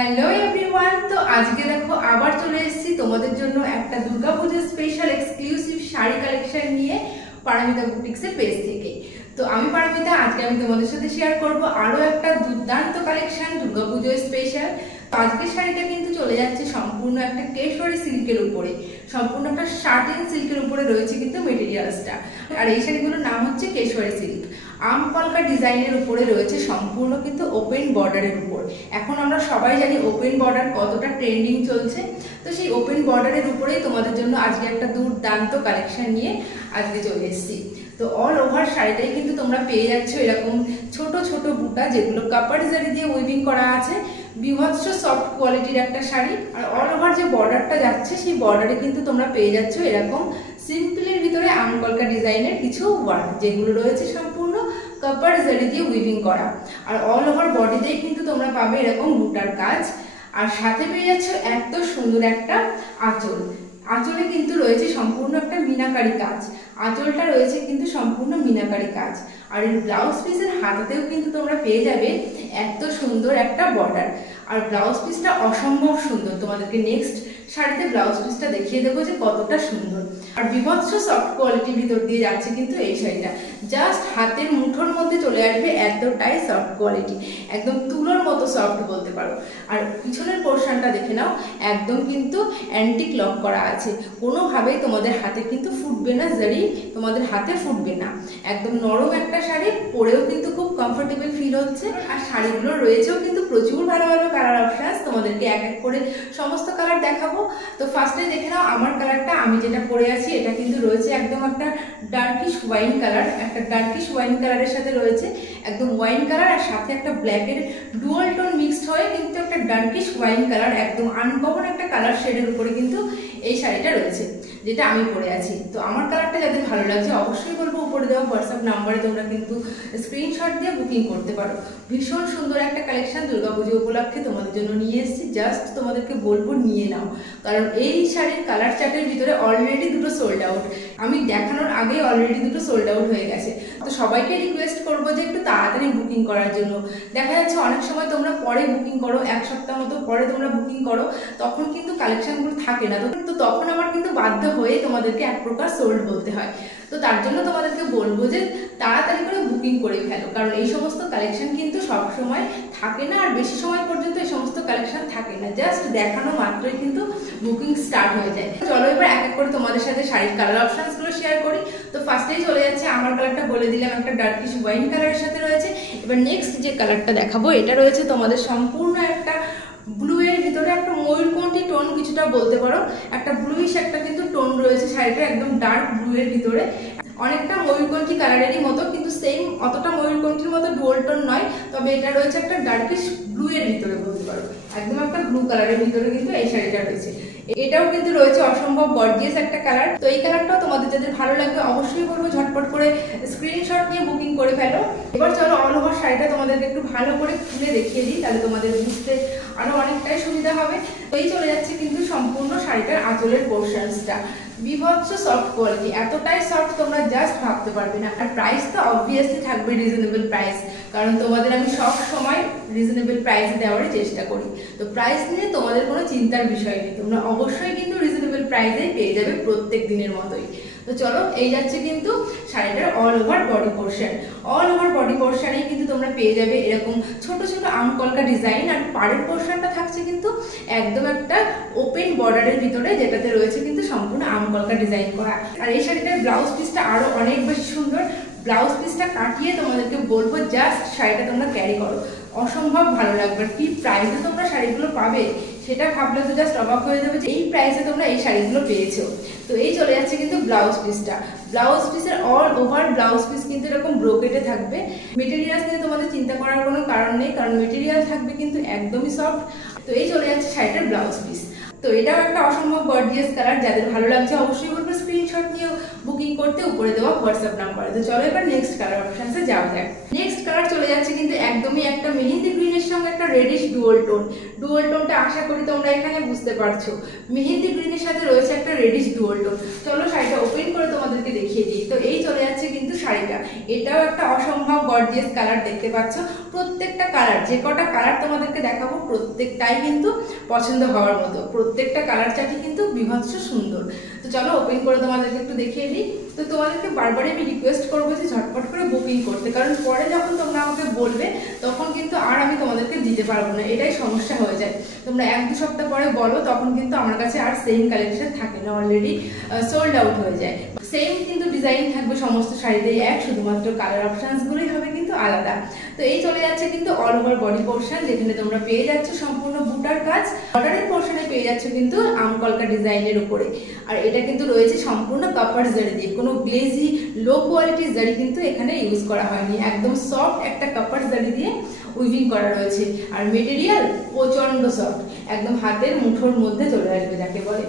Hello everyone, তো আজকে দেখো আবার চলে এসেছি তোমাদের জন্য একটা দুর্গাপূজার স্পেশাল এক্সক্লুসিভ শাড়ি কালেকশন নিয়ে পারমিতা বুটিক্সের পেজ থেকে। তো আমি পারমিতা, আজকে আমি তোমাদের সাথে শেয়ার করব আরো একটা দুর্দান্ত কালেকশন দুর্গাপুজোর স্পেশাল। আজকের শাড়িটা কিন্তু চলে যাচ্ছে সম্পূর্ণ একটা কেশরী সিল্কের উপরে, সম্পূর্ণ একটা শার্টিন সিল্কের উপরে রয়েছে কিন্তু মেটেরিয়ালসটা। আর এই শাড়িগুলোর নাম হচ্ছে কেশরী সিল্ক। আম কলকা ডিজাইনের উপরে রয়েছে, সম্পূর্ণ কিন্তু ওপেন বর্ডারের উপর। এখন আমরা সবাই জানি ওপেন বর্ডার কতটা ট্রেন্ডিং চলছে, তো সেই ওপেন বর্ডারের উপরেই তোমাদের জন্য আজকে একটা দুর্দান্ত কালেকশন নিয়ে আজকে চলে এসেছি। তো অল ওভার শাড়িটাই কিন্তু তোমরা পেয়ে যাচ্ছ এরকম ছোট ছোট বুটা, যেগুলো কাপড় জারি দিয়ে উইভিং করা আছে। বিভৎস সফট কোয়ালিটির একটা শাড়ি। আর অল ওভার যে বর্ডারটা যাচ্ছে সেই বর্ডারে কিন্তু তোমরা পেয়ে যাচ্ছ এরকম সিম্পলের ভিতরে আম কলকা ডিজাইনের কিছু ওয়ার্ক, যেগুলো রয়েছে সম্পূর্ণ কাপড় জারি দিয়ে উইভিং করা। আর অল ওভার বডিতেই কিন্তু তোমরা পাবে এরকম বুটার কাজ। আর সাথে পেয়ে যাচ্ছ এত সুন্দর একটা আঁচল। আঁচলে কিন্তু রয়েছে সম্পূর্ণ একটা মিনাকারি কাজ। আঁচলটা রয়েছে কিন্তু সম্পূর্ণ মিনাকারি কাজ। আর এই ব্লাউজ পিসের হাতাতেও কিন্তু তোমরা পেয়ে যাবে এত সুন্দর একটা বর্ডার। আর ব্লাউজ পিসটা অসম্ভব সুন্দর। তোমাদেরকে নেক্সট শাড়িতে ব্লাউজ পিসটা দেখিয়ে দেবো যে কতটা সুন্দর। আর বিভৎস সফট কোয়ালিটির ভিতর দিয়ে যাচ্ছে কিন্তু এই শাড়িটা। জাস্ট হাতের মুঠোর মধ্যে চলে আসবে, এতটাই সফট কোয়ালিটি, একদম তুলোর মতো সফট বলতে পারো। আর পিছনের পোর্শনটা দেখে নাও, একদম কিন্তু অ্যান্টিক লক করা আছে। কোনোভাবেই তোমাদের হাতে কিন্তু ফুটবে না, জারি তোমাদের হাতে ফুটবে না। একদম নরম একটা শাড়ি, পরেও কিন্তু খুব কমফোর্টেবল ফিল হচ্ছে। আর শাড়িগুলো রয়েছেও কিন্তু প্রচুর ভালো ভালো কালার অপশান। তোমাদেরকে এক এক করে সমস্ত কালার দেখাবো। তো ফার্স্টে দেখে নাও আমার কালারটা, আমি যেটা পরে আছি এটা কিন্তু রয়েছে একদম একটা ডার্কিশ ওয়াইন কালার। একটা ডার্কিশ ওয়াইন কালারের সাথে রয়েছে একদম ওয়াইন কালার, আর সাথে একটা ব্ল্যাকের ডুয়াল টোন মিক্সড হয়ে কিন্তু একটা ডার্কিশ ওয়াইন কালার, একদম আনকমন একটা কালার শেডের উপরে কিন্তু এই শাড়িটা রয়েছে, যেটা আমি পরে আছি। তো আমার কালারটা যাদের ভালো লাগছে অবশ্যই বলবো উপরে দেওয়া হোয়াটসঅ্যাপ নাম্বারে তোমরা কিন্তু স্ক্রিনশট দিয়ে বুকিং করতে পারো। ভীষণ সুন্দর একটা কালেকশন দুর্গাপুজো উপলক্ষে তোমাদের জন্য নিয়ে এসেছি। জাস্ট তোমাদেরকে বলবো নিয়ে নাও, কারণ এই শাড়ির কালার চার্টের ভিতরে অলরেডি দুটো সোল্ড আউট। আমি দেখানোর আগে অলরেডি দুটো সোল্ড আউট হয়ে গেছে। তো সবাইকে রিকোয়েস্ট করবো যে একটু তাড়াতাড়ি বুকিং করার জন্য। দেখা যাচ্ছে অনেক সময় তোমরা পরে বুকিং করো, এক সপ্তাহ মতো পরে তোমরা বুকিং করো, তখন কিন্তু কালেকশনগুলো থাকে না। তো তখন আমার কিন্তু বাধ্য হয়ে তোমাদেরকে এক প্রকার সোল্ড বলতে হয়। তো তার জন্য তোমাদেরকে বলবো যে তাড়াতাড়ি করে বুকিং করে ফেলো, কারণ এই সমস্ত কালেকশন কিন্তু সব সময় থাকে না, আর বেশি সময় পর্যন্ত এই সমস্ত কালেকশন থাকে না। জাস্ট দেখানো মাত্রই কিন্তু বুকিং স্টার্ট হয়ে যায়। চলো এবার এক এক করে তোমাদের সাথে শাড়ির কালার অপশনসগুলো শেয়ার করি। তো ফার্স্টেই চলে যাচ্ছে, আমার কালারটা বলে দিলাম একটা ডার্কিশ ওয়াইন কালারের সাথে রয়েছে। এবার নেক্সট যে কালারটা দেখাবো এটা রয়েছে তোমাদের সম্পূর্ণ একটা ব্লু এর ভিতরে একটা ময়ূরকণ্ঠী টোন কিছুটা বলতে পারো, একটা ব্লুইশ একটা কিন্তু টোন রয়েছে শাড়িটা, একদম ডার্ক ব্লু এর ভিতরে। অনেকটা ময়ূরকণ্ঠী কালারেরই মতো, কিন্তু সেম অতটা ময়ূরকণ্ঠীর মতো ডুয়াল টোন নয়, তবে এটা রয়েছে একটা ডার্কিশ ব্লু এর ভিতরে বলতে পারো, একদম একটা ব্লু কালারের ভিতরে কিন্তু এই শাড়িটা রয়েছে। এটাও কিন্তু রয়েছে অসম্ভব গর্জিয়াস একটা কালার। তো এই কালারটাও তোমাদের যাদের ভালো লাগবে অবশ্যই বলবো ঝটপট করে স্ক্রিনশট নিয়ে বুকিং করে ফেলো। এবার চলো অল ওভার শাড়িটা তোমাদেরকে একটু ভালো করে খুলে দেখিয়ে দিই, তাহলে তোমাদের বুঝতে আরো অনেকটাই সুবিধা হবে। তো এই চলে যাচ্ছে কিন্তু সম্পূর্ণ শাড়িটার আঁচলের পোর্শনসটা। বিভৎস সফট কোয়ালিটি, এতটাই সফট তোমরা জাস্ট ভাবতে পারবে না। আর প্রাইস তো অবভিয়াসলি থাকবে রিজনেবল প্রাইস, কারণ তোমাদের আমি সব সময় রিজনেবল প্রাইস দেওয়ারই চেষ্টা করি। তো প্রাইস নিয়ে তোমাদের কোনো চিন্তার বিষয় নেই, তোমরা অবশ্যই কিন্তু রিজনেবল প্রাইসে পেয়ে যাবে প্রত্যেক দিনের মতোই। তো চলো এই যাচ্ছে কিন্তু শাড়িটার all over body portion. All over body পোর্শনেই কিন্তু তোমরা পেয়ে যাবে এরকম ছোট ছোট আম কলকা ডিজাইন। আর পাড়ের পোর্শনটা থাকছে কিন্তু একদম একটা ওপেন বর্ডারের ভিতরে, যেটাতে রয়েছে কিন্তু সম্পূর্ণ আম কলকা ডিজাইন করা। আর এই শাড়িটার ব্লাউজ পিসটা আরো অনেক বেশি সুন্দর। ব্লাউজ পিসটা কাটিয়ে তোমাদেরকে বলবো জাস্ট শাড়িটা তোমরা ক্যারি করো, অসম্ভব ভালো লাগবে। কি প্রাইসে তোমরা শাড়িগুলো পাবে সেটা ভাবলে তো জাস্ট অবাক হয়ে যাবে যে এই প্রাইসে তোমরা এই শাড়িগুলো পেয়েছো। তো এই চলে যাচ্ছে কিন্তু ব্লাউজ পিসটা। ব্লাউজ পিসের অল ওভার ব্লাউজ পিস কিন্তু এরকম ব্রোকেটে থাকবে। মেটেরিয়ালস নিয়ে তোমাদের চিন্তা করার কোনো কারণ নেই, কারণ মেটেরিয়াল থাকবে কিন্তু একদমই সফট। তো এই চলে যাচ্ছে শাড়িটার ব্লাউজ পিস। তো এটাও একটা অসম্ভব গর্জিয়াস কালার, যাদের ভালো লাগছে অবশ্যই বলবো স্ক্রিনশট নিয়ে বুকিং করতে উপরে দেওয়া হোয়াটসঅ্যাপ নাম্বারে। তো চলো এবার নেক্সট কালার অপশনসে যাওয়া যাক। নেক্সট কালার চলে যাচ্ছে কিন্তু একদমই একটা মেহেন্দি গ্রিনের সঙ্গে একটা রেডিশ ডুয়াল টোন। ডুয়াল টোনটা আশা করি তোমরা এখানে বুঝতে পারছো, মেহেন্দি গ্রিনের সাথে রয়েছে একটা রেডিশ ডুয়াল টোন। চলো শাড়িটা ওপেন করে তোমাদেরকে দেখিয়ে দিই। তো এই চলে যাচ্ছে কিন্তু শাড়িটা। এটাও একটা অসম্ভব গর্জিয়াস কালার দেখতে পাচ্ছ। প্রত্যেকটা কালার, যে কটা কালার তোমাদেরকে দেখাবো প্রত্যেকটাই কিন্তু পছন্দ হওয়ার মতো, প্রত্যেকটা কালার চার্টই কিন্তু বিভৎস সুন্দর। তো চলো ওপেন করে তোমাদেরকে একটু দেখিয়ে দিই। তো তোমাদেরকে বারবারই আমি রিকোয়েস্ট করবো যে ঝটপট করে বুকিং করতে, কারণ পরে যখন তোমরা আমাকে বলবে তখন কিন্তু আর আমি তোমাদেরকে দিতে পারবো না, এটাই সমস্যা হয়ে যায়। তোমরা 1-2 সপ্তাহ পরে বলো, তখন কিন্তু আমার কাছে আর সেম কালেকশন থাকে না, অলরেডি সোল্ড আউট হয়ে যায়। সেম কিন্তু ডিজাইন থাকবে সমস্ত শাড়িতেই এক, শুধুমাত্র কালার অপশানসগুলোই হবে কিন্তু আলাদা। তো এই চলে যাচ্ছে কিন্তু অল ওভার বডি পোর্শন, যেখানে তোমরা পেয়ে যাচ্ছ সম্পূর্ণ বুটার কাজ। বর্ডারের পোর্শনে পেয়ে যাচ্ছ কিন্তু আমকলকা ডিজাইনের উপরে, আর এটা কিন্তু রয়েছে সম্পূর্ণ কাপার জারি দিয়ে, কোনো গ্লেজি লো কোয়ালিটির জারি কিন্তু এখানে ইউজ করা হয়নি, একদম সফট একটা কাপার জারি দিয়ে উইভিং করা রয়েছে। আর মেটেরিয়াল প্রচন্ড সফট, একদম হাতের মুঠোর মধ্যে চলে আসবে যাকে বলে,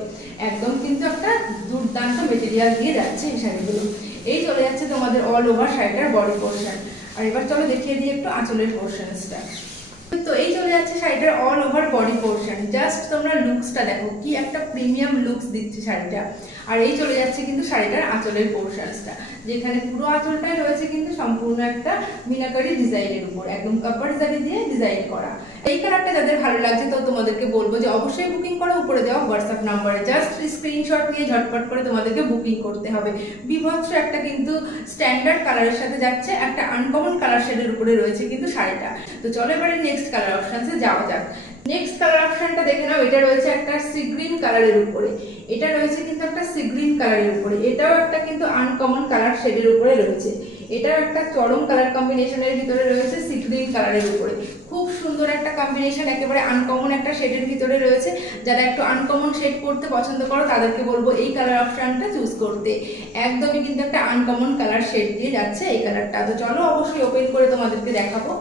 একদম কিন্তু একটা দুর্দান্ত মেটেরিয়াল দিয়ে যাচ্ছে এই শাড়িগুলো। এই চলে যাচ্ছে তোমাদের অল ওভার শাড়িটার বডি পোর্শন। আর এবার চলো দেখিয়ে দিই একটু আঁচলের পোর্শনসটা। তো এই চলে যাচ্ছে শাড়িটার all over body portion. Just তোমরা লুকসটা দেখো, কি একটা প্রিমিয়াম লুকস দিচ্ছে শাড়িটা। আর এই চলে যাচ্ছে কিন্তু শাড়িটার আঁচলের পোর্শনসটা, যেখানে পুরো আঁচলটাই রয়েছে কিন্তু সম্পূর্ণ একটা মিনাকারি ডিজাইনের উপর, একদম কাপড় জারি দিয়ে ডিজাইন করা। এই কালারটা যাদের ভালো লাগছে তো তোমাদেরকে বলবো যে অবশ্যই বুকিং করো উপরে দেওয়া হোয়াটসঅ্যাপ নাম্বারে, জাস্ট স্ক্রিনশট নিয়ে ঝটপট করে তোমাদেরকে বুকিং করতে হবে। বিভৎস একটা কিন্তু স্ট্যান্ডার্ড কালারের সাথে যাচ্ছে, একটা আনকমন কালার শেডের উপরে রয়েছে কিন্তু শাড়িটা। তো চলো এবারে নেক্সট কালার অপশনসে যাওয়া যাক। নেক্সট কালার অপশনটা দেখে নাও, এটা রয়েছে একটা সি গ্রিন কালারের উপরে, এটা রয়েছে কিন্তু একটা সি গ্রিন কালারের উপরে, এটাও একটা কিন্তু আনকমন কালার শেডের উপরে রয়েছে, এটাও একটা চরম কালার কম্বিনেশনের ভিতরে রয়েছে সি গ্রিন কালারের উপরে। খুব সুন্দর একটা কম্বিনেশন, একেবারে আনকমন একটা শেডের ভিতরে রয়েছে। যারা একটু আনকমন শেড পড়তে পছন্দ করো তাদেরকে বলবো এই কালার অপশনটা চুজ করতে, একদমই কিন্তু একটা আনকমন কালার শেড দিয়ে যাচ্ছে এই কালারটা। তো চলো অবশ্যই ওপেন করে তোমাদেরকে দেখাবো।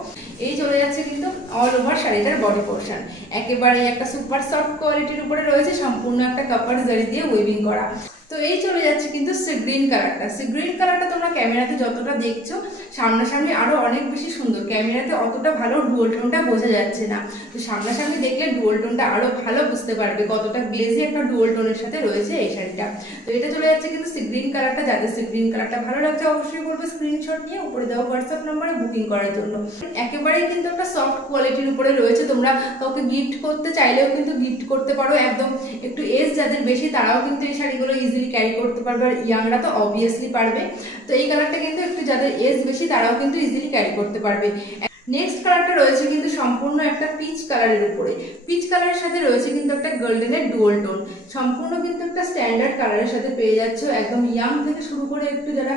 এই চলে যাচ্ছে কিন্তু অল ওভার শাড়িটার বডি পোর্শন, একেবারে একটা সুপার সফট কোয়ালিটির উপরে রয়েছে, সম্পূর্ণ একটা কাপড় জারি দিয়ে উইভিং করা। তো এই চলে যাচ্ছে কিন্তু সি গ্রিন কালারটা। সি গ্রিন কালারটা তোমরা ক্যামেরাতে যতটা দেখছো সামনাসামনি আরো অনেক বেশি সুন্দর, ক্যামেরাতে অতটা ভালো ডুয়াল টোনটা বোঝা যাচ্ছে না, তো সামনাসামনি দেখলে ডুয়াল টোনটা আরো ভালো বুঝতে পারবে কতটা গ্লেজি একটা ডুয়াল টোনের সাথে রয়েছে এই শাড়িটা। তো এটা চলে যাচ্ছে কিন্তু সি গ্রিন কালারটা। যাদের সি গ্রিন কালারটা ভালো লাগছে অবশ্যই বলবো স্ক্রিনশট নিয়ে উপরে দেওয়া হোয়াটসঅ্যাপ নাম্বারে বুকিং করার জন্য। একেবারেই কিন্তু একটা সফট কোয়ালিটির উপরে রয়েছে, তোমরা কাউকে গিফট করতে চাইলেও কিন্তু গিফট করতে পারো, একদম একটু এজ যাদের বেশি তারাও কিন্তু এই শাড়িগুলো ইজিলি ক্যারি করতে পারবে, আর ইয়াংরা তো অবভিয়াসলি পারবে। তো এই কালারটা কিন্তু একটু যাদের এজ বেশি তারাও কিন্তু ইজিলি ক্যারি করতে পারবে। নেক্সট কালারটা রয়েছে কিন্তু সম্পূর্ণ একটা পিচ কালারের উপরে, পিচ কালারের সাথে রয়েছে কিন্তু একটা গোল্ডেনের ডুয়াল টোন, সম্পূর্ণ কিন্তু একটা স্ট্যান্ডার্ড কালারের সাথে পেয়ে যাচ্ছে। একদম ইয়াং থেকে শুরু করে একটু যারা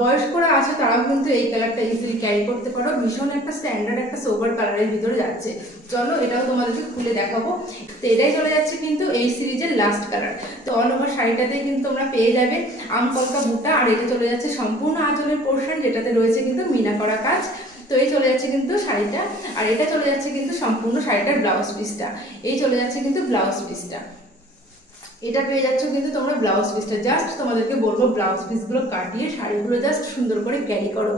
বয়স্করা আছে তারাও কিন্তু এই কালারটা ইজিলি ক্যারি করতে পারো, ভীষণ একটা স্ট্যান্ডার্ড একটা সোবার কালারের ভিতরে যাচ্ছে। চলো এটাও তোমাদেরকে খুলে দেখাবো। তো এটাই চলে যাচ্ছে কিন্তু এই সিরিজের লাস্ট কালার। তো অল ওভার শাড়িটাতে কিন্তু তোমরা পেয়ে যাবে আমকলকা বুটা, আর এটা চলে যাচ্ছে সম্পূর্ণ আঁচলের পোর্শন, যেটাতে রয়েছে কিন্তু মিনা করা কাজ। তো এই চলে যাচ্ছে কিন্তু শাড়িটা, আর এটা চলে যাচ্ছে কিন্তু সম্পূর্ণ শাড়িটার ব্লাউজ পিসটা। এই চলে যাচ্ছে কিন্তু ব্লাউজ পিসটা, এটা পেয়ে যাচ্ছ কিন্তু তোমরা ব্লাউজ পিসটা। জাস্ট তোমাদেরকে বলবো ব্লাউজ পিসগুলো কাটিয়ে শাড়িগুলো জাস্ট সুন্দর করে ক্যারি করো,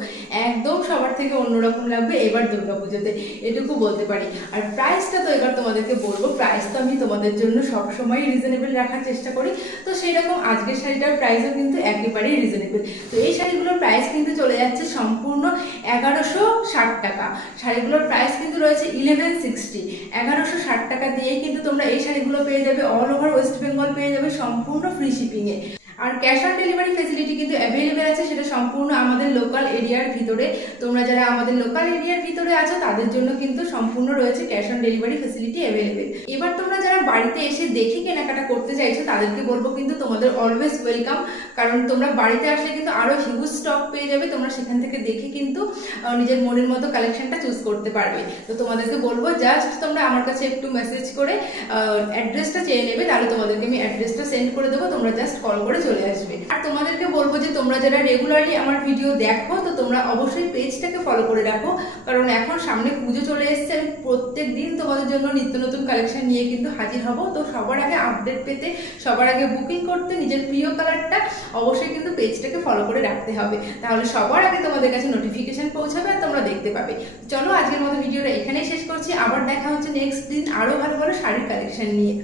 একদম সবার থেকে অন্যরকম লাগবে এবার দুর্গাপুজোতে, এটুকু বলতে পারি। আর প্রাইসটা তো এবার তোমাদেরকে বলবো, প্রাইস তো আমি তোমাদের জন্য সবসময় রিজনেবল রাখার চেষ্টা করি, তো সেই রকম আজকের শাড়িটার প্রাইসও কিন্তু একেবারেই রিজনেবল। তো এই শাড়িগুলোর প্রাইস কিন্তু চলে যাচ্ছে সম্পূর্ণ 1160 টাকা, শাড়িগুলোর প্রাইস কিন্তু রয়েছে 1160, 1160 টাকা দিয়েই কিন্তু তোমরা এই শাড়িগুলো পেয়ে যাবে অল ওভার ওয়েস্ট বেঙ্গল, পেয়ে যাবে সম্পূর্ণ ফ্রি শিপিং এ। আর ক্যাশ অন ডেলিভারি ফ্যাসিলিটি কিন্তু অ্যাভেলেবেল আছে, সেটা সম্পূর্ণ আমাদের লোকাল এরিয়ার ভিতরে। তোমরা যারা আমাদের লোকাল এরিয়ার ভিতরে আছো তাদের জন্য কিন্তু সম্পূর্ণ রয়েছে cash on delivery facility available. এবার তোমরা যারা বাড়িতে এসে দেখে কেনাকাটা করতে চাইছো তাদেরকে বলবো কিন্তু তোমাদের অলওয়েজ ওয়েলকাম, কারণ তোমরা বাড়িতে আসলে কিন্তু আরো হিউজ স্টক পেয়ে যাবে, তোমরা সেখান থেকে দেখে কিন্তু নিজের মনের মতো কালেকশনটা চুজ করতে পারবে। তো তোমাদেরকে বলবো জাস্ট তোমরা আমার কাছে একটু মেসেজ করে অ্যাড্রেসটা চেয়ে নেবে, তাহলে তোমাদেরকে আমি অ্যাড্রেসটা সেন্ড করে দেবো, তোমরা জাস্ট কল করে চলে আসবে। আর তোমাদেরকে বলবো যে তোমরা যারা রেগুলারলি আমার ভিডিও দেখো তো তোমরা অবশ্যই পেজটাকে ফলো করে রাখো, কারণ এখন সামনে পুজো চলে এসছে, আমি প্রত্যেক দিন তোমাদের জন্য নিত্য নতুন কালেকশন নিয়ে কিন্তু হাজির হব। তো সবার আগে আপডেট পেতে, সবার আগে বুকিং করতে নিজের প্রিয় কালারটা অবশ্যই কিন্তু পেজটাকে ফলো করে রাখতে হবে, তাহলে সবার আগে তোমাদের কাছে নোটিফিকেশন পৌঁছাবে আর তোমরা দেখতে পাবে। চলো আজকের মতো ভিডিওটা এখানেই শেষ করছি, আবার দেখা হচ্ছে নেক্সট দিন আরো ভালো ভালো শাড়ির কালেকশন নিয়ে।